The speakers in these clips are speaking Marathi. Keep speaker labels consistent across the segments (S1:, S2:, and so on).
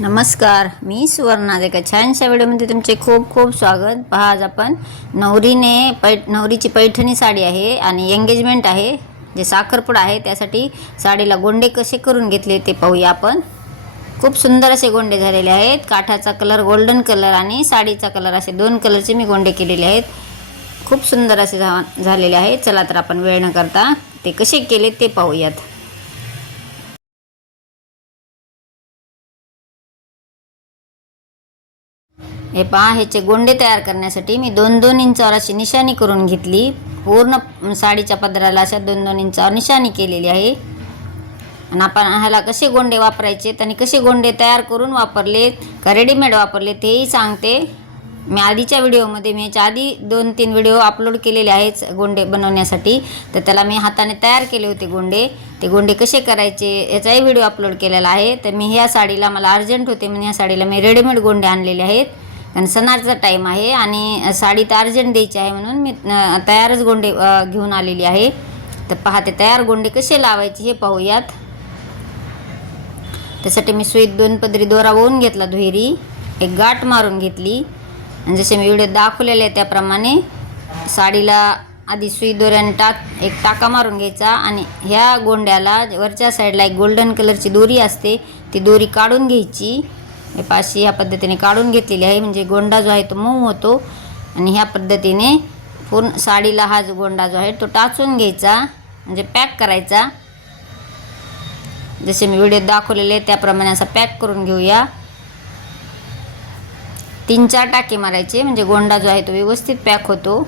S1: नमस्कार मी सुवर्णा आज एका छानशा व्हिडिओमध्ये तुमचे खूप खूप स्वागत. पहा आज आपण नवरीने पै नवरीची पैठणी साडी आहे आणि एंगेजमेंट आहे जे साखरपुडा आहे त्यासाठी साडीला गोंडे कसे करून घेतले ते पाहूया आपण. खूप सुंदर असे गोंडे झालेले आहेत. काठाचा कलर गोल्डन कलर आणि साडीचा कलर असे दोन कलरचे मी गोंडे केलेले आहेत. खूप सुंदर असे झा झालेले आहेत. चला तर आपण वेळ न करता ते कसे केले ते पाहूयात. हे पहा ह्याचे गोंडे तयार करण्यासाठी मी दोन दोन इंचावर अशी निशाणी करून घेतली. पूर्ण साडीच्या पदराला अशा दोन दोन इंचावर निशाणी केलेली आहे. आणि आपण ह्याला कसे गोंडे वापरायचे आणि कसे गोंडे तयार करून वापरले का रेडीमेड वापरले तेही सांगते. मी आधीच्या व्हिडिओमध्ये मी याच्या आधी दोन तीन व्हिडिओ अपलोड केलेले आहेत गोंडे बनवण्यासाठी. तर त्याला मी हाताने तयार केले होते गोंडे. ते गोंडे कसे करायचे याचाही व्हिडिओ अपलोड केलेला आहे. तर मी ह्या साडीला मला अर्जंट होते म्हणून या साडीला मी रेडीमेड गोंडे आणलेले आहेत. कारण सणाचा टाईम आहे आणि साडी तर अर्जंट द्यायची आहे म्हणून मी तयारच गोंडे घेऊन आलेली आहे. तर पहा ते तयार गोंडे कसे लावायचे हे पाहूयात. त्यासाठी मी सुईत दोन पदरी दोरा ओवून घेतला दुहेरी. एक गाठ मारून घेतली. आणि जसे मी व्हिडिओ दाखवलेले आहे त्याप्रमाणे साडीला आधी सुई दोऱ्याने टाक एक टाका मारून घ्यायचा. आणि ह्या गोंड्याला वरच्या साईडला एक गोल्डन कलरची दोरी असते ती दोरी काढून घ्यायची. हे पाशी ह्या पद्धतीने काढून घेतलेली आहे. म्हणजे गोंडा जो आहे तो मऊ होतो. आणि ह्या पद्धतीने पूर्ण साडीला हा जो गोंडा जो आहे तो टाचून घ्यायचा. म्हणजे पॅक करायचा. जसे मी व्हिडिओ दाखवलेले त्याप्रमाणे असा पॅक करून घेऊया. तीन चार टाके मारायचे. म्हणजे गोंडा जो आहे तो व्यवस्थित पॅक होतो.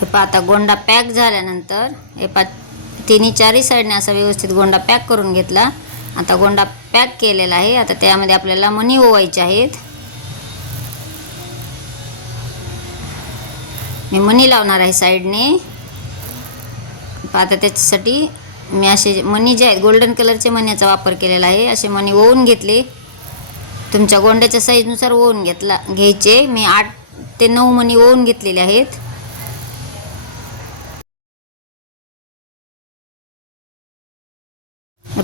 S1: हे पहा आता गोंडा पॅक झाल्यानंतर हे पा तिन्ही चारही साईडने असा व्यवस्थित गोंडा पॅक करून घेतला. आता गोंडा पॅक केलेला आहे. आता त्यामध्ये आपल्याला मणी ओवायचे आहेत. मी मणी लावणार आहे साईडने आता त्याच्यासाठी मी असे मणी जे आहेत गोल्डन कलरचे मण्याचा वापर केलेला आहे. असे मणी ओवून घेतले. तुमच्या गोंड्याच्या साईजनुसार ओवून घेतला घ्यायचे. मी आठ ते नऊ मणी ओवून घेतलेले आहेत.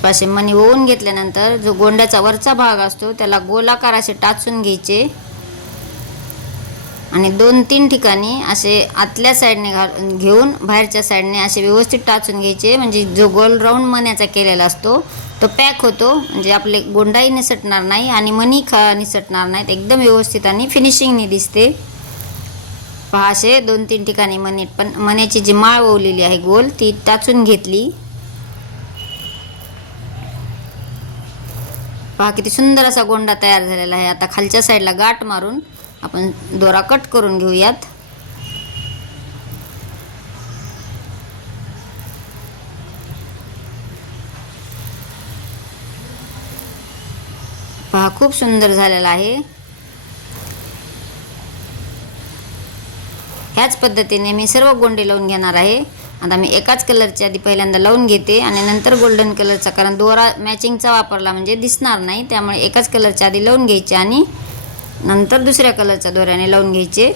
S1: हे पाशे मणी ओवून घेतल्यानंतर जो गोंड्याचा वरचा भाग असतो त्याला गोलाकार असे टाचून घ्यायचे. आणि दोन तीन ठिकाणी असे आतल्या साईडने घाल घेऊन बाहेरच्या साईडने असे व्यवस्थित टाचून घ्यायचे. म्हणजे जो गोल राऊंड मण्याचा केलेला असतो तो पॅक होतो. म्हणजे आपले गोंडाही निसटणार नाही आणि मणी खा निसटणार नाहीत. एकदम व्यवस्थित आणि फिनिशिंगने दिसते. पहा असे दोन तीन ठिकाणी मनी पण मण्याची जी माळ ओवलेली आहे गोल ती टाचून घेतली. पहा किती सुंदर असा गोंडा तयार झालेला आहे. आता खालच्या साईडला गाठ मारून आपण दोरा कट करून घेऊयात. पहा खूप सुंदर झालेला आहे. ह्याच पद्धतीने मी सर्व गोंडे लावून घेणार आहे. आता मी एकाच कलरची आधी पहिल्यांदा लावून घेते आणि नंतर गोल्डन कलरचा कारण दोरा मॅचिंगचा वापरला म्हणजे दिसणार नाही त्यामुळे एकाच कलरच्या आधी लावून घ्यायचे आणि नंतर दुसऱ्या कलरच्या दोऱ्याने लावून घ्यायचे.